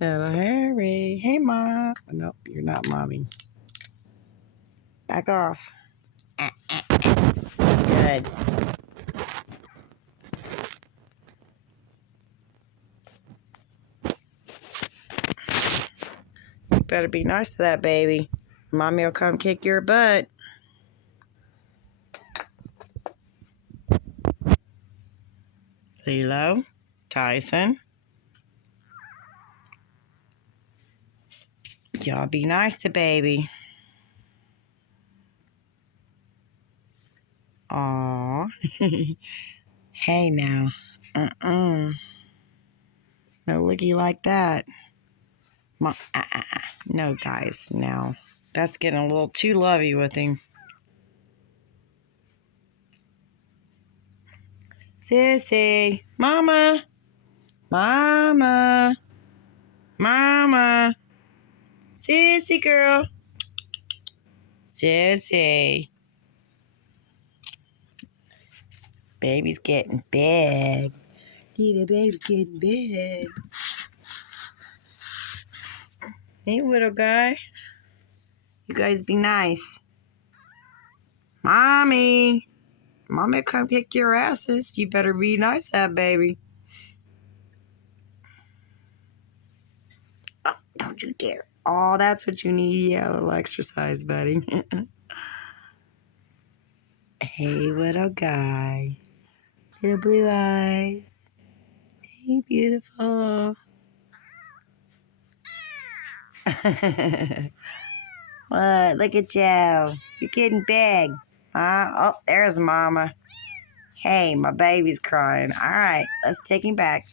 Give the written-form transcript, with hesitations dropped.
Little Harry. Hey, Mom. Oh, nope, you're not Mommy. Back off. Good. You better be nice to that baby. Mommy will come kick your butt. Lilo. Tyson. Y'all be nice to baby. Aw. Hey now. No looky like that. No, guys, no. That's getting a little too lovey with him. Sissy. Mama. Mama. Mama. Sissy girl. Sissy. Baby's getting big. Little baby's getting big. Hey, little guy. You guys be nice. Mommy. Mommy come kick your asses. You better be nice to that baby. Oh, don't you dare. Oh, that's what you need. Yeah, a little exercise, buddy. Hey, little guy. Little blue eyes. Hey, beautiful. What? Look at you. You're getting big. Oh, there's Mama. Hey, my baby's crying. All right, let's take him back.